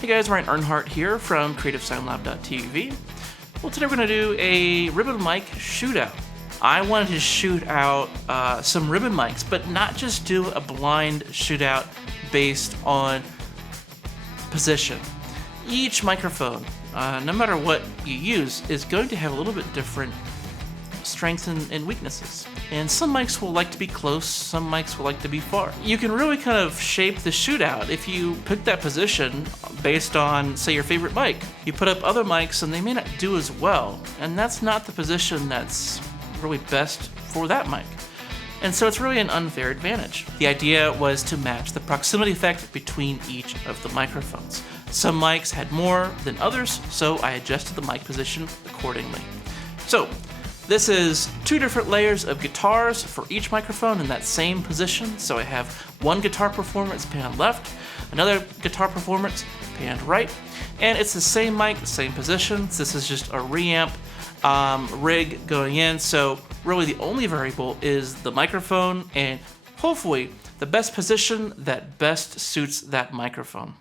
Hey guys, Ryan Earnhardt here from CreativeSoundLab.tv. Well, today we're going to do a ribbon mic shootout. I wanted to shoot out some ribbon mics, but not just do a blind shootout based on position. Each microphone, no matter what you use, is going to have a little bit different strengths and weaknesses. And some mics will like to be close, some mics will like to be far. You can really kind of shape the shootout if you pick that position based on, say, your favorite mic. You put up other mics and they may not do as well, and that's not the position that's really best for that mic. And so it's really an unfair advantage. The idea was to match the proximity effect between each of the microphones. Some mics had more than others, so I adjusted the mic position accordingly. So, this is two different layers of guitars for each microphone in that same position. So I have one guitar performance panned left, another guitar performance panned right, and it's the same mic, same positions. This is just a reamp rig going in, so really the only variable is the microphone and hopefully the best position that best suits that microphone.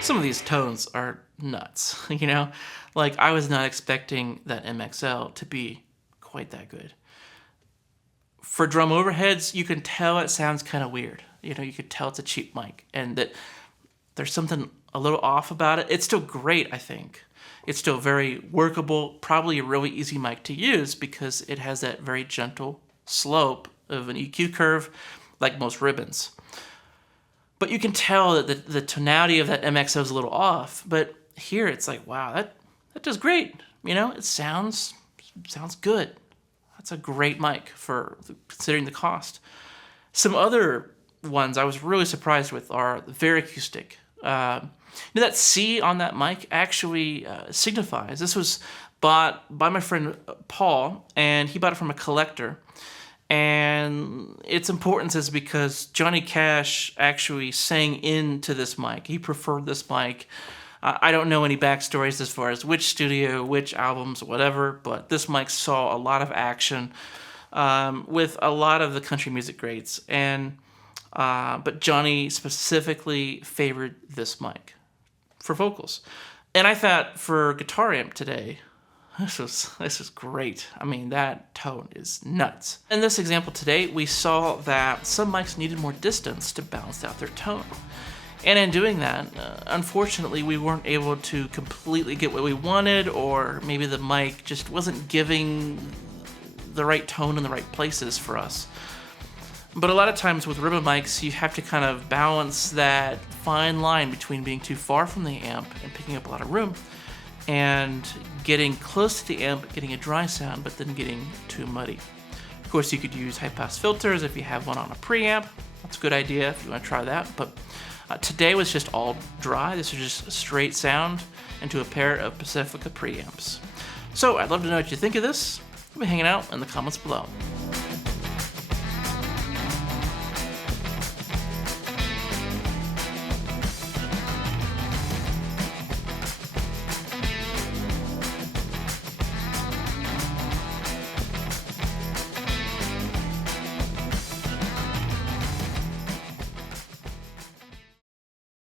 Some of these tones are nuts, you know? Like, I was not expecting that MXL to be quite that good. For drum overheads, you can tell it sounds kind of weird. You know, you could tell it's a cheap mic and that there's something a little off about it. It's still great, I think. It's still very workable, probably a really easy mic to use because it has that very gentle slope of an EQ curve like most ribbons. But you can tell that the tonality of that MXO is a little off, but here it's like, wow, that does great. You know, it sounds good. That's a great mic for considering the cost. Some other ones I was really surprised with are very acoustic. You know, that C on that mic actually signifies. This was bought by my friend Paul, and he bought it from a collector. And its importance is because Johnny Cash actually sang into this mic. He preferred this mic. I don't know any backstories as far as which studio, which albums, whatever, but this mic saw a lot of action with a lot of the country music greats. But Johnny specifically favored this mic for vocals. And I thought for guitar amp today, this was great. I mean, that tone is nuts. In this example today, we saw that some mics needed more distance to balance out their tone. And in doing that, unfortunately, we weren't able to completely get what we wanted, or maybe the mic just wasn't giving the right tone in the right places for us. But a lot of times with ribbon mics, you have to kind of balance that fine line between being too far from the amp and picking up a lot of room, and getting close to the amp, getting a dry sound, but then getting too muddy. Of course, you could use high-pass filters if you have one on a preamp. That's a good idea if you want to try that. But today was just all dry. This was just a straight sound into a pair of Pacifica preamps. So I'd love to know what you think of this. We'll be hanging out in the comments below.